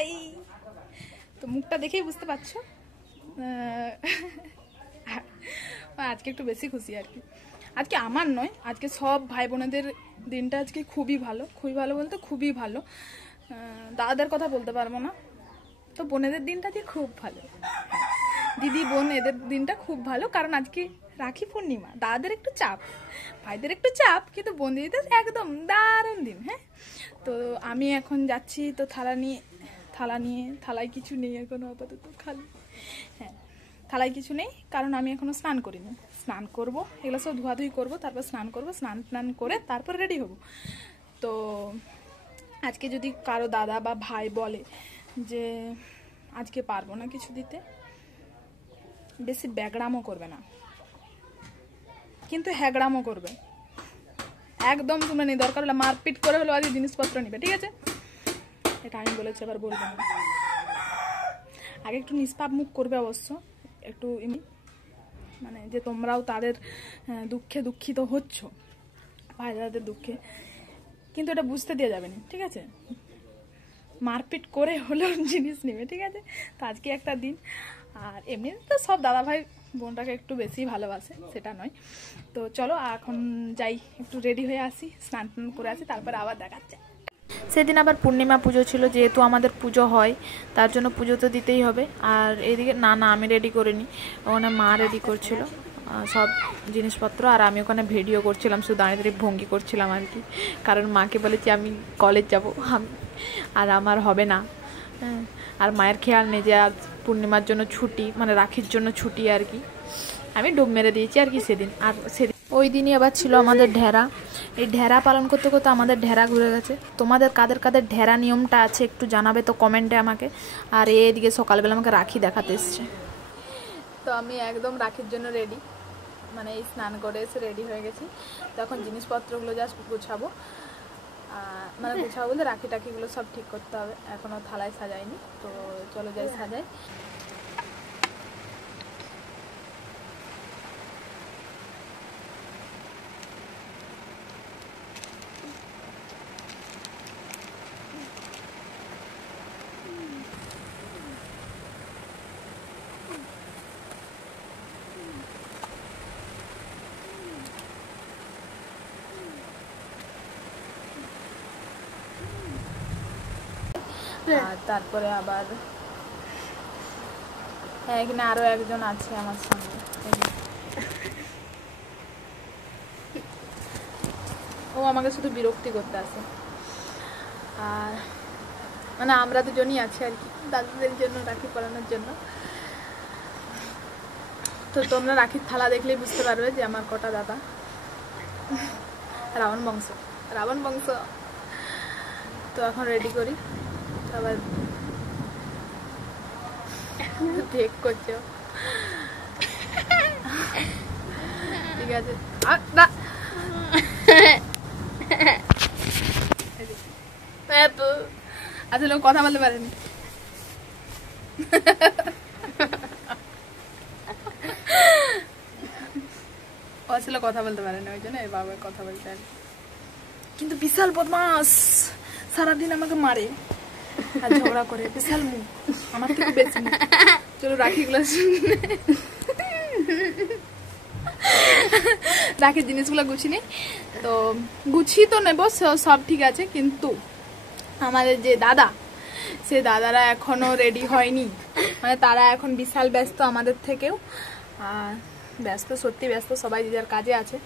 High. তো মুখটা দেখেই বুঝতে পারছো আজকে একটু বেশি খুশি আর কি। আজকে আমার নয়, আজকে সব ভাই বোনেদের দিনটা আজকে খুবই ভালো বলতে খুবই ভালো। দাদাদের কথা বলতে পারবো না, তো বোনেদের দিনটা যে খুব ভালো, দিদি বোন এদের দিনটা খুব ভালো। কারণ আজকে রাখি পূর্ণিমা, দাদাদের একটু চাপ, ভাইদের একটু চাপ, কিন্তু বোন দিদিদের একদম দারুণ দিন। হ্যাঁ, তো আমি এখন যাচ্ছি তো থালায় কিছু নেই এখনো আপাতত, খালি। হ্যাঁ, থালায় কিছু নেই কারণ আমি এখনো স্নান করিনি। স্নান করব, এগুলো সব ধোয়াধুয়ি করবো, তারপর স্নান করবো, স্নান করে তারপর রেডি হব। তো আজকে যদি কারো দাদা বা ভাই বলে যে আজকে পারবো না কিছু দিতে, বেশি ব্যাগড়ামও করবে না, কিন্তু হ্যাগড়ামও করবে একদম। তোমরা নেই, দরকার হলে মারপিট করে হলো আজকে জিনিসপত্র নিবে, ঠিক আছে? এটা আমি বলেছি, আবার বলবো না। আগে একটু নিষ্পাপ মুখ করবে অবশ্য, একটু মানে যে তোমরাও তাদের দুঃখে দুঃখিত হচ্ছ, ভাই দাদাদের দুঃখে, কিন্তু এটা বুঝতে দেওয়া যাবে না, ঠিক আছে? মারপিট করে হলেও জিনিস নিবে, ঠিক আছে? তো আজকে একটা দিন। আর এমনি তো সব দাদা ভাই বোনটাকে একটু বেশি ভালোবাসে, সেটা নয়। তো চলো এখন যাই, একটু রেডি হয়ে আসি, স্নান টান করে আসি, তারপরে আবার দেখাচ্ছে। সেদিন আবার পূর্ণিমা পুজো ছিল, যেহেতু আমাদের পুজো হয় তার জন্য পুজো তো দিতেই হবে। আর এদিকে না আমি রেডি করিনি, ওখানে মা রেডি করছিল সব জিনিসপত্র, আর আমি ওখানে ভিডিও করছিলাম, শুধু দাঁড়িয়ে ভঙ্গি করছিলাম আর কি। কারণ মাকে বলেছি আমি কলেজ যাব, আর আমার হবে না। হ্যাঁ, আর মায়ের খেয়াল নেই যে আজ পূর্ণিমার জন্য ছুটি, মানে রাখির জন্য ছুটি আর কি। আমি ডুব মেরে দিয়েছি আর কি সেদিন। আর সেদিন ওই দিনই আবার ছিল আমাদের ঢেরা। এই ঢেরা পালন করতে করতে আমাদের ঢেরা ঘুরে গেছে। তোমাদের কাদের কাদের ঢেরা নিয়মটা আছে একটু জানাবে তো কমেন্টে আমাকে। আর এদিকে সকালবেলা আমাকে রাখি দেখাতে এসছে। তো আমি একদম রাখির জন্য রেডি, মানে এই স্নান করে এসে রেডি হয়ে গেছি। তখন জিনিসপত্রগুলো জাস্ট গুছাবো, মানে গুছাবো বলতে রাখি টাকিগুলো সব ঠিক করতে হবে, এখনও থালায় সাজাইনি। তো চলো যাই সাজাই। আর তারপরে আবার এখানে আরো একজন আছে আমার সঙ্গে, ও আমাকে শুধু বিরক্তি করতে আসে। আর মানে আমরা দুজনই আছি আর কি, দাদাদের জন্য, রাখি পরানোর জন্য। তো তোমরা রাখির থালা দেখলেই বুঝতে পারবে যে আমার কটা দাদা। রাবণ বংশ। তো এখন রেডি করি, আবার ঠিক করছো, ঠিক আছে? আসলে কথা বলতে পারেনি, আসলে কথা বলতে পারে না, ওই জন্য এর বাবার কথা বলতে আর। কিন্তু বিশাল বদমাস, সারাদিন আমাকে মারে আর ঝগড়া করে, বিশাল মুখ, আমার থেকে বেশি মুখ। চলো রাখিগুলো রাখির জিনিসগুলো গুছিয়ে নিই। তো গুছিয়ে তো নেবো, সব ঠিক আছে, কিন্তু আমাদের যে দাদা, সে দাদারা এখনো রেডি হয়নি, মানে তারা এখন বিশাল ব্যস্ত আমাদের থেকেও। ব্যস্ত, সত্যি ব্যস্ত, সবাই যে যার কাজে আছে।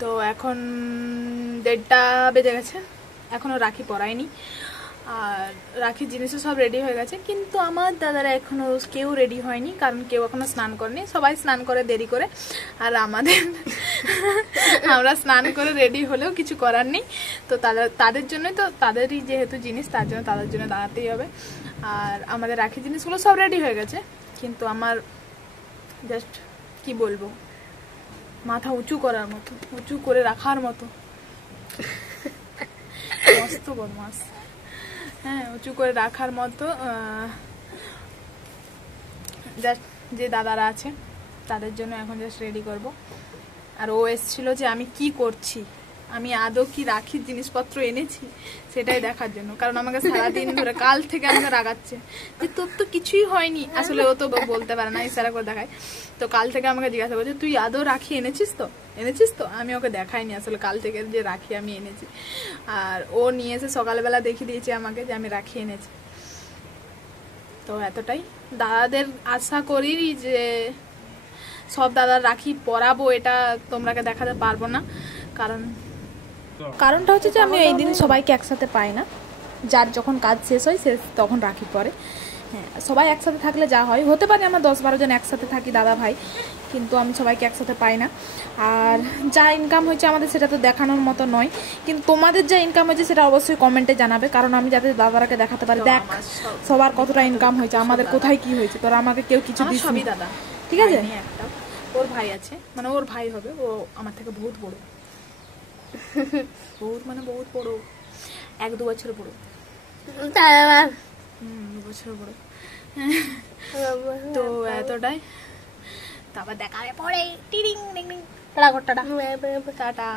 তো এখন 1:30 বেজে গেছে, এখনো রাখি পরায়নি। আর রাখির জিনিসও সব রেডি হয়ে গেছে, কিন্তু আমার দাদারা এখনো কেউ রেডি হয়নি, কারণ কেউ এখনো স্নান করেনি। সবাই স্নান করে দেরি করে, আর আমরা স্নান করে রেডি হলেও কিছু করার নেই। তো তাদের জন্যই তো, তাদেরই যেহেতু জিনিস, তার জন্য তাদের জন্য দাঁড়াতেই হবে। আর আমাদের রাখি জিনিসগুলো সব রেডি হয়ে গেছে, কিন্তু আমার জাস্ট কি বলবো, মাথা উঁচু করার মতো, উঁচু করে রাখার মতো মস্ত বদমাস। হ্যাঁ, উঁচু করে রাখার মতো জাস্ট যে দাদারা আছে তাদের জন্য এখন জাস্ট রেডি করব। আর ও এসেছিল যে আমি কি করছি, আমি আদৌ কি রাখির জিনিসপত্র এনেছি সেটাই দেখার জন্য। কারণ আমাকে সারাদিন ধরে কাল থেকে আমাকে রাগাচ্ছে যে তোর তো কিছুই হয়নি। আসলে ও তো বলতে পারে না, ইশারা করে দেখায়। তো কাল থেকে আমাকে জিজ্ঞাসা করছে তুই আদৌ রাখি এনেছিস তো? আমি ওকে দেখাইনি আসলে কাল থেকে যে রাখি আমি এনেছি। আর ও নিয়ে এসে সকালবেলা দেখিয়ে দিয়েছে আমাকে যে আমি রাখি এনেছি। তো এতটাই। দাদাদের আশা করি যে সব দাদার রাখি পরাবো, এটা তোমরাকে দেখাতে পারবো না। কারণটা হচ্ছে যে আমি এই দিন সবাইকে একসাথে পাই না। যার যখন কাজ শেষ হয় সে তখন রাখি পরে। হ্যাঁ, সবাই একসাথে থাকলে যা হয়, হতে পারে আমরা 10-12 জন একসাথে থাকি দাদা ভাই, কিন্তু আমি সবাইকে একসাথে পাই না। আর যা ইনকাম হয়েছে আমাদের সেটা তো দেখানোর মতো নয়, কিন্তু তোমাদের যা ইনকাম হয়েছে সেটা অবশ্যই কমেন্টে জানাবে, কারণ আমি যাতে দাদারাকে দেখাতে পারি দেখ সবার কতটা ইনকাম হয়েছে, আমাদের কোথায় কি হয়েছে। তোরা আমাকে কেউ কিছু দিস সবই দাদা, ঠিক আছে? একটা ওর ভাই আছে, মানে ওর ভাই হবে, ও আমার থেকে বহুত বড়, বহুত বড়, 1-2 বছর বড়, 2 বছর বড়। তো এতটাই। তারপর দেখাবে পরে। টাটা।